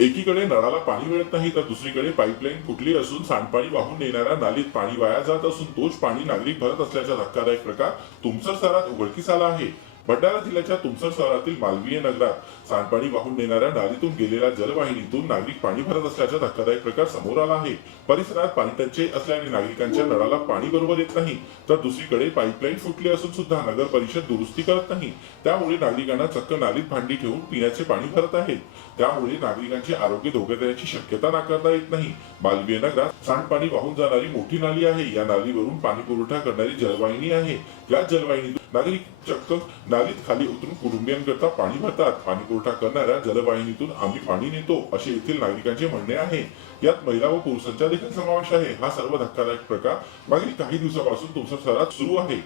एकीकडे नळाला पाणी मिळत नाही तर दुसरीकडे पाईपलाईन फुटली असून सांडपाणी वाहून नेणाऱ्या नालीत पाणी वाया जात असून तोच पाणी नागरिक भरत असल्याचा धक्कादायक प्रकार तुमसर शहरात उघडकीस आला आहे. भंडारा जिल्ह्याच्या तुमसर शहरातील मालवीय नगरात सांडपाणी वाहून नेणाऱ्या नालीतून गेलेल्या जलवाहिनीतून नागरिक पाणी भरत असल्याचा धक्कादायक प्रकार समोर आला आहे. परिसरात पाणी टंचाई असल्याने नागरिकांच्या नळाला पाणी बरोबर येत नाही. तर दुसरीकडे पाईपलाईन फुटली असून सुद्धा नगर परिषद दुरुस्ती करत नाही. त्यामुळे नागरिकांना चक्क नालीत भांडी ठेवून पिण्याचे पाणी भरत आहेत. त्यामुळे नागरिकांचे आरोग्य धोक्यात येण्याची शक्यता नाकारता येत नाही. मालवीय नगरात सांडपाणी वाहून जाणारी मोठी नाली आहे. या नालीवरून पाणी पुरवठा करणारी जलवाहिनी आहे. या जलवाहिनीतून नागरिक चक्क प्रणालीत खाली उतरून कुटुंबियांकरता पाणी भरतात. पाणी पुरवठा करणाऱ्या जलवाहिनीतून आम्ही पाणी नेतो असे येथील नागरिकांचे म्हणणे आहे. यात महिला व पुरुषांचा देखील समावेश आहे. हा सर्व धक्कादायक प्रकार मागील काही दिवसापासून तुमच्या शहरात सुरू आहे.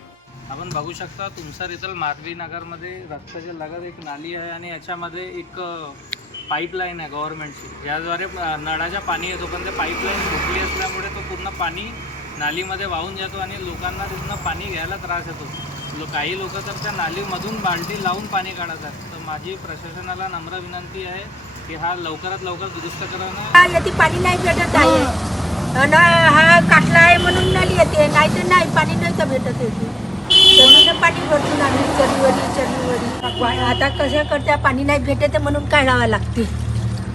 आपण बघू शकता तुमसर येथील मारवी नगरमध्ये रस्त्याच्या लगत एक नाली आहे आणि याच्यामध्ये एक पाईपलाईन आहे गव्हर्नमेंटची याद्वारे नळाच्या पाणी येतो पण ते पाईपलाईन फुटली असल्यामुळे तो पूर्ण पाणी नालीमध्ये वाहून जातो आणि लोकांना तिथनं पाणी घ्यायला त्रास येतो काही लोक तर त्या नालीमधून बाल्टी लावून पाणी काढतात. तर माझी प्रशासनाला नम्र विनंती आहे की हा लवकरात लवकर दुरुस्त करणं हा, पाणी नाही भेटत आहे. आणि हा काटला आहे म्हणून नाली येते. नाही तर नाही पाणी नाही तर भेटत येते पाणी भरतो आम्ही चरीवरी चरीवरी आता कसं करत्या पाणी नाही भेटत म्हणून काढावं लागते.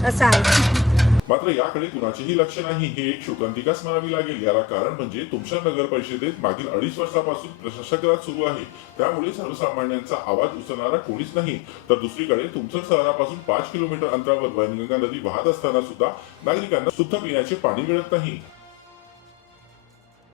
असं आहे. मात्र याकडे कुणाचेही लक्ष नाही हे एक शोकांतिकाच म्हणावी लागेल. याला कारण म्हणजे तुमच्या नगर परिषदेत मागील अडीच वर्षापासून प्रशासक सुरू आहे. त्यामुळे सर्वसामान्यांचा आवाज उचलणारा कोणीच नाही. तर दुसरीकडे तुमचं शहरापासून पाच किलोमीटर अंतरावर वैनगंगा नदी वाहत असताना सुद्धा नागरिकांना शुद्ध पिण्याचे पाणी मिळत नाही.